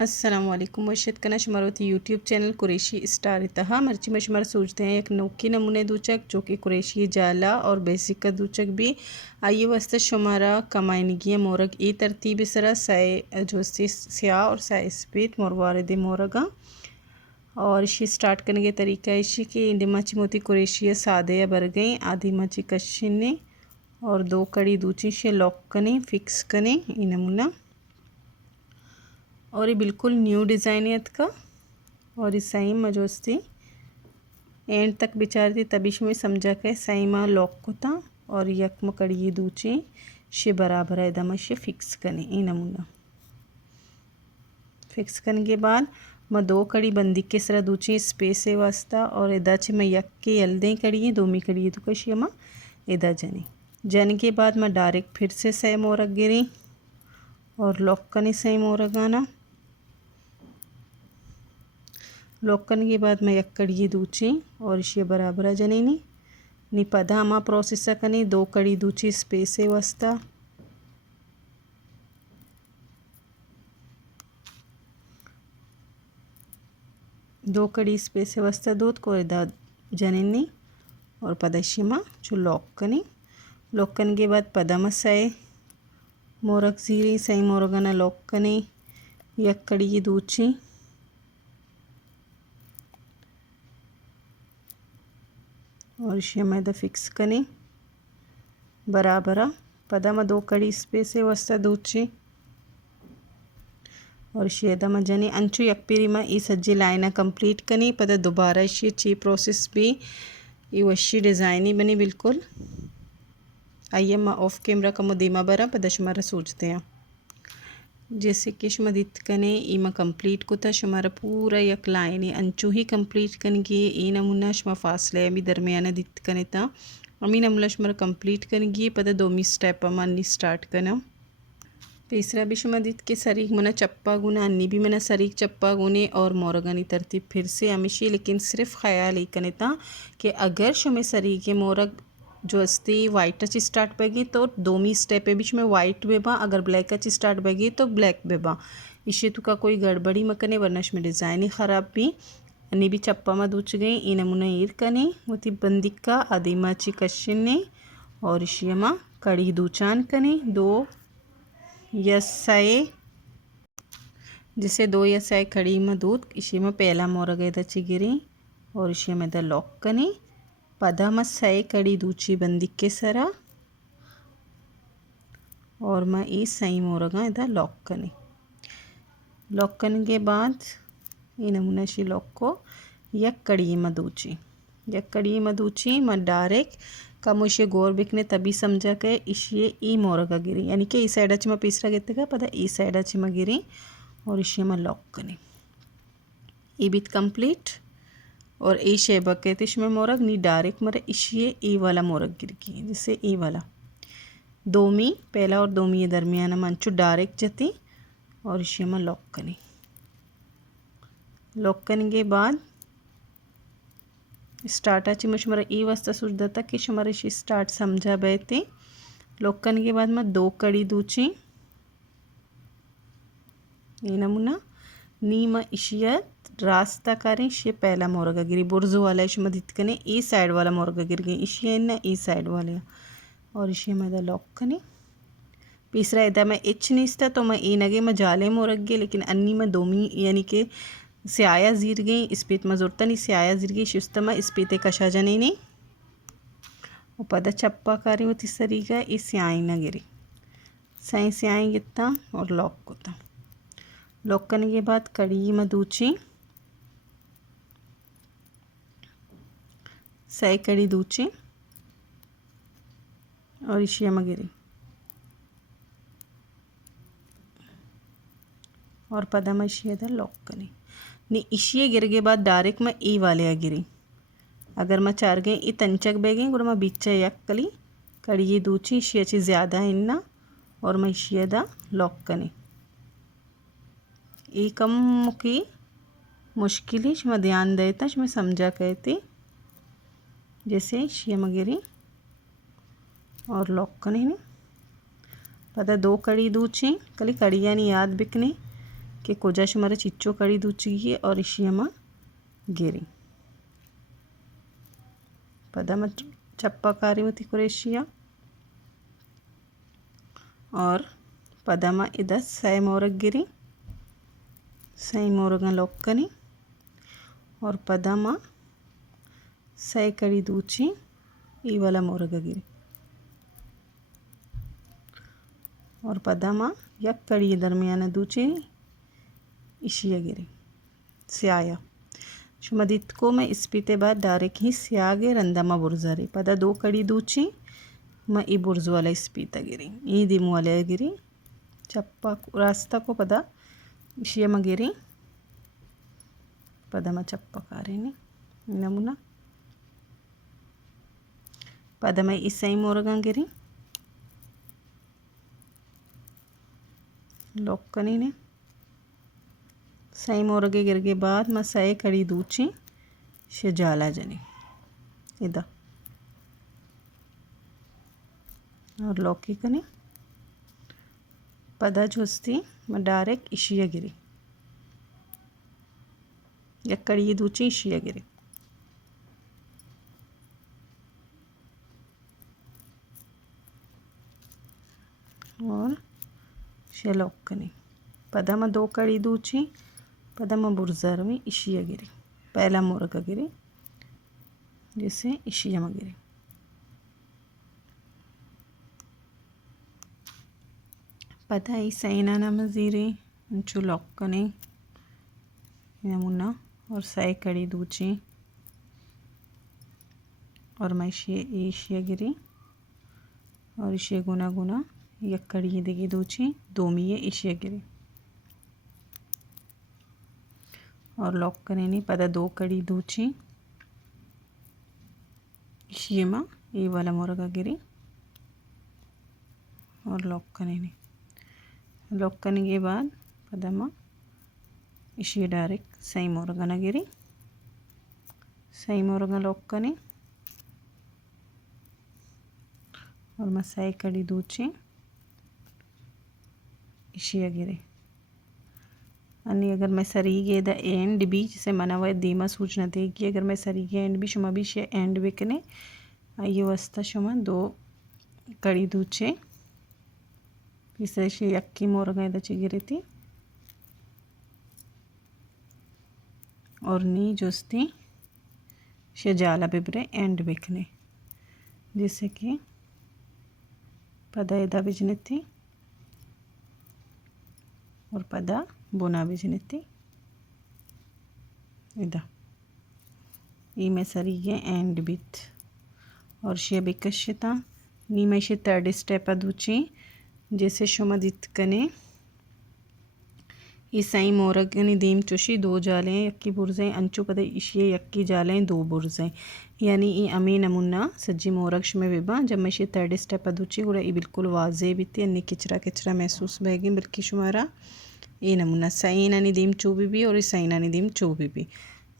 अस्सलामुअलैकुम वशद कना शुमारती YouTube channel Qureshi star इतहा मर्ची में शुमार सोचते हैं एक नोकी नमूने दूचक जो कि कुरैशी जाला और बेसिक का दूचक भी आइए वस्ते शुमारा कमायनगी मोरग ई तरतीब सरा साय जो स्याह और साय स्पीड मोरवारद मोरगा और इसी स्टार्ट करने के तरीका इसी कि इंदे मची मोती कुरैशी सादे बर गई आधी मची कशिने और दो कड़ी दूची से लॉक कने फिक्स कने ई नमूना और ये बिल्कुल न्यू डिज़ाइन है का और इस सही में जो थी एंड तक बिचार थी तभी में समझा के सही में लॉक को था और यक में कड़ी दूची शे बराबर है दम शे फिक्स करने ये नमूना फिक्स करने के बाद मैं दो कड़ी बंदी के सरा दूची स्पेस है वास्ता और इदा चे मैं यक के यल्दे कड़ी दो मी कड़ी तो कशी मैं इदा जन के बाद मैं डायरेक्ट फिर से सही मोरक गिरी और लॉक करने सही मोरक आना लॉक करने के बाद मैं एक कड़ी दूची और इसे बराबर जनेनी नी पदा मा प्रोसेस कनी दो कड़ी दूची स्पेस है वस्ता दो कड़ी स्पेस है वस्ता दूध को इदा जनेनी और पदशिमा जो लॉक करने के बाद पदम सही मोरक जीरी सही मोरगना लॉक कनी एक कड़ी दूची और इसे मैदा फिक्स कनी बराबर पदम दो कड़ी स्पेस है वस्ता दूची और इसे दम जनी अंचु यकपीरी में ई सज्जी लाइन कंप्लीट कनी पद दोबारा इसे ची प्रोसेस भी ये वशी डिज़ाइन ही बनी बिल्कुल आइए मैं ऑफ कैमरा का मुदीमा बरा पद शुमारा सोचते हैं जैसे कि शुमदित कने इमा कंप्लीट को था शुमारा पूरा यक लाइन अंचू ही कंप्लीट कन गे ई नमूना शुमा फासले मी दरमियाना दित कने था और मी नमूना शुमारा कंप्लीट कन गे पता दो मी स्टेप मनी स्टार्ट करना तीसरा भी शुमदित के सरीक मना चप्पा गुना अन्नी भी मना सरीक चप्पा गुने और मोरगनी तरतीब फिर से हमेशा लेकिन सिर्फ ख्याल ही कने था कि अगर शुमे सरीक के मोरग जो अस्ती वाइट टच स्टार्ट बेगी तो दो मी स्टेप है बीच में वाइट बेबा अगर ब्लैक टच स्टार्ट बेगी तो ब्लैक बेबा इसे तो का कोई गड़बड़ी मकने वरना इसमें डिज़ाइन ही ख़राब भी अन्नी भी चप्पा में दूच गई ई नमूना ईर कने वो बंदी का आदिमा ची कशिने और इसे माँ कड़ी दूचान कने दो यसाए जिसे दो यसाए कड़ी में दूध इसे में पहला मोरग दची गिरी और इसे में द लॉक कने पदम सही कड़ी दूची बंदी के सरा और मैं ये सही मोरगा इधर लॉक करने के बाद ये नमूना शी लॉक को यक कड़ी में दूची मैं डायरेक्ट कमुशे गोर बिकने तभी समझा के इसे ई मोरगा गिरी यानी कि ई साइड अच्छी मैं तीसरा गिरते का पता ई साइड अच्छी मैं गिरी और इसे मैं लॉक करी ई बिट कंप्लीट और ए शेबा कहते इसमें मोरग नी डायरेक्ट मरे इशिए ए वाला मोरग गिर की जिससे ए वाला दो मी पहला और दो मी दरमियाना मंचू डायरेक्ट जती और इसे में लॉक करने के बाद स्टार्ट अच्छी मुझे हमारा ई वास्ता सोच देता कि हमारे इसे स्टार्ट समझा बैठे लॉक करने के बाद मैं दो कड़ी दूची ये नमूना नी मैं इशिया रास्ता करें इसे पहला मोरगा गिरी बुर्जो वाला इसे मदद कने ई साइड वाला मोरगा गिर गई इसे ना ई साइड वाले और इसे मैं लॉक कने तीसरा इधर मैं इच नहीं था तो मैं ई नगे मैं जाले मोरग गए लेकिन अन्नी में दोमी यानी कि स्याया जीर गई इस पीत में ज़रूरत नहीं स्याया जीर गई शुस्ता मैं इस पीते कशा जने नहीं और पदा चप्पा करी वो तीसरी का इस स्याई ना गिरी सही स्याई गिरता और लॉक को था लॉक करने के बाद कड़ी में दूची सही कड़ी दूची और इशिया में गिरी और पदम इशिया था लॉक करी नी इशिया गिर के बाद डायरेक्ट में ई वाले गिरी अगर मैं चार गई ई तंचक बह गई गुड़ मैं बीचा यक कली कड़ी दूची इशिया ची ज़्यादा इन्ना और मैं इशिया दा लॉक करी ई कम मुकी मुश्किल ही मैं ध्यान देता मैं समझा कहती जैसे इशिया में गिरी और लॉक करनी पता दो कड़ी दूची कली कड़िया नहीं याद बिकनी कि कोजा शुमारे चिच्चो कड़ी दूची और इशियमा गिरी पदम चप्पा कारी होती कुरेशिया और पदमा इद सै मोरग गिरी सै मोरग लोक्कनी और पदमा सै कड़ी दूची इवल मोरग गिरी और पदमा यक कड़ी दरमियान दूची इशिया गिरी स्याया शुमदित को मैं इस्पीते बाद डायरेक्ट ही स्यागे रंदमा बुर्जरी पदा दो कड़ी दूची मैं ई बुर्ज वाला इस्पीता गिरी ई दिमु वाले गिरी चप्पा रास्ता को पदा इशियम गिरी पदमा चप्पा कारेनी नमूना पदमा इसई मोरगा गिरी लोक्कनी ने सई मोरगे गिरगे बाद मैं सई कड़ी दूची शजाला जनी इदा और लौकी कनी पदा जोस्ती मैं डायरेक्ट इशिया गिरी या कड़ी दूची इशिया गिरी और शेलोकनी पदमा दो कड़ी दूची पदमा बुर्जर में इशिया गिरी पहला मोरग गिरी जिसे इशिया गिरी पता ही सैना नमजीरी अंचु लोक्कनी नमूना और सै कड़ी दूची और मैं इशिया गिरी और इशिया गुना गुना एक कड़ी दिगी दूची दोमी इशिया गिरी और लॉक करेनी पदा दो कड़ी दूची इशियमा ये वाला मोरगा गिरी और लॉक करेनी लॉक करने के बाद पदमा इशिया डायरेक्ट सही मोरगा न गिरी सही मोरगा लॉक करें और मैं सही कड़ी दूची इशिया गिरी अनि अगर मैं सरीगे द एंड भी जिसे मना हुआ दीमा सूचना देगी अगर मैं सरीगे एंड भी शुमा भी शे एंड बिकने ये वस्ता शुमा दो कड़ी दूचे इसे शे यक्की मोरगा इधर चिगिरी थी और नी जोस्ती शे जाला बिबरे एंड बिकने जिससे कि पदा इदा बिजने थी और पदा बुना बिजनेती इदा ई में सरीगे एंड बित और शे बिकशता नी में शे थर्ड स्टेप अदूची जैसे शुमा दितकने ई सई मोरगनी दीम चुशी दो जालें यक्की बुर्जें अंचु पदे इशिये यक्की जालें दो बुर्जें यानी ई अमी नमुना सज्जी मोरग्श में विबा जब मैं शे थर्ड स्टेप अदूची गुड़ा ई बिल्कुल वाजे बिती अन्नी किचरा किचरा महसूस बहेगी बल्कि शुमारा ये नमूना सईना निदीम चूबी भी और सईना निदीम चूबी भी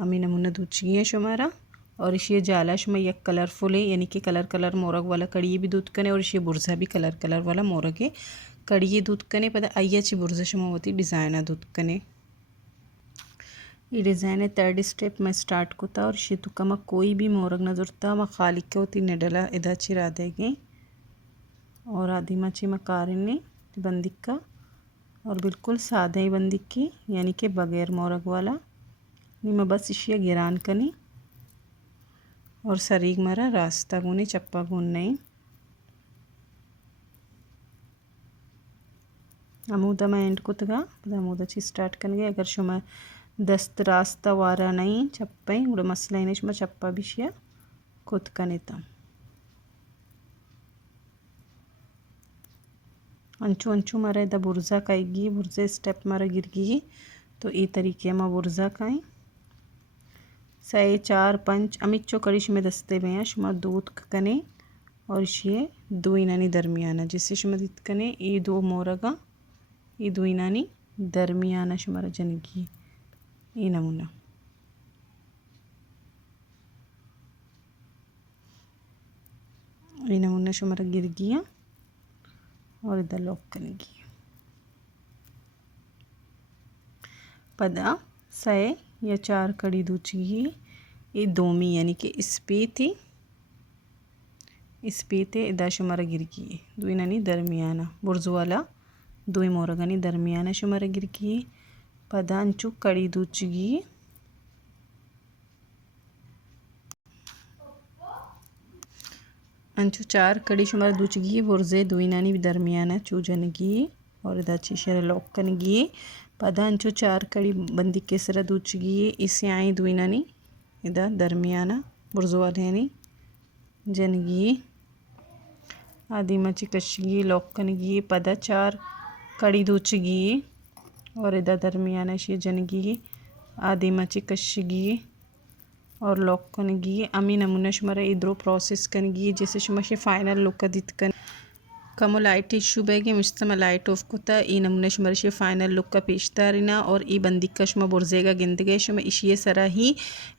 अमी नमूना दूची है शुमारा और इसे जाला शुमा यक कलरफुल है यानी कि कलर कलर मोरग वाला कड़ी भी दूध कने और इसे बुर्जा भी कलर कलर वाला मोरग है कड़ी दूध कने पता अय्याची बुर्जा शुमा होती डिज़ाइन दूध कने ये डिज़ाइन है थर्ड स्टेप में स्टार्ट कोता और इसे तुकमा कोई भी मोरग न जुरता व खाली के होती नेडला इदा चिरा देगी और आदि मची मकारिनी बंदिक का और बिल्कुल सादा ही बंदिक की यानी कि बगैर मोरग वाला निम बस इशिया गिरान कनी और सरीग मरा रास्ता गुनी चप्पा गुन नहीं अमूदा में एंड कुतगा अमूदा ची स्टार्ट करेंगे अगर शुमा दस्त रास्ता वारा नहीं चप्पा ही उड़ा मसला नहीं शुमा चप्पा बिशिया कुत कनेता अंचू अंचू मारा इदा बुर्जा काएगी बुर्जे स्टेप मारा गिरगी तो ई तरीके में बुर्जा काएं सै 4 5 अमिच्चो कड़िश में दस्ते में शुमा दूध कने और ये दो इनानी दरमियाना जिससे शुमा दित कने ई दो मोरगा ई दो इनानी दरमियाना शुमारा जनगी ई नमूना ई नमूना शुमारा गिरगिया और इधर लॉक करेगी पदा सय या 4 कड़ी दूचगी ये दोमी यानी कि इस्पीती इस्पीते इदा शुमारा गिरकी दुइननी दरमियाना बुर्जुवाला दुई मोरगनी दरमियाना शुमारा गिरकी पदा अंचु कड़ी दूचगी अंचु 4 कड़ी शुमारा दूचगी बुर्जे दुइनानी दरमियाना चूजनगी और इदा चीशर लॉकनगी पदा अंचु 4 कड़ी बंदी केसरा दूचगी इसे आई दुइनानी इदा दरमियाना बुर्जुवालेनी जनगी आदिमाची कशगी लॉकनगी पदा 4 कड़ी दूचगी और इदा दरमियाना शी जनगी आदिमाची कशगी और लॉक कनगी अमी नमूना शुमारा इधरो प्रोसेस कनगी जैसे शुमाशे फाइनल लुक दित कन कमो लाइट इशू बैगे मुस्तमा लाइट ऑफ कोता ई नमूना शुमारा शे फाइनल लुक का पेशदारिना और ई बंदी का शुमा बुर्जेगा गिंदगे शुमा इशिये सरा ही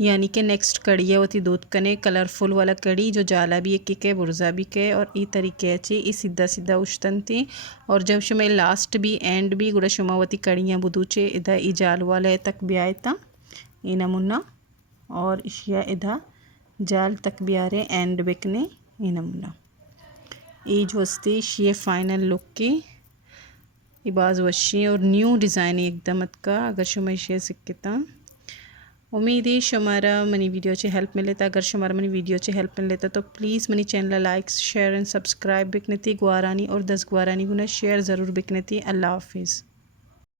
यानी कि नेक्स्ट कड़िया होती दूध कने कलरफुल वाला कड़ी जो जाला भी एक के बुर्जा भी के और ई तरीके अच्छे ई सीधा सीधा उश्तन थी और जब शुमा लास्ट भी एंड भी गुड़ा शुमा होती कड़ियाँ बुदूचे इधा ई जाल वाला तक भी आए था ई नमूना और इशिया इधा जाल तक भी आ रहे एंड बेकने ये नमूना एज वस्ती ये फाइनल लुक की इबाज वशी और न्यू डिज़ाइन एकदम का अगर शुमा इशिया सिक्किता उम्मीद है शुमारा मनी वीडियो चे हेल्प मिले था अगर शुमारा मनी वीडियो चे हेल्प मिले था तो please money channel like share and subscribe बिकने थी गुआरानी और 10 गुआरानी गुना शेयर ज़रूर बिकने थी। अल्लाह हाफिज़।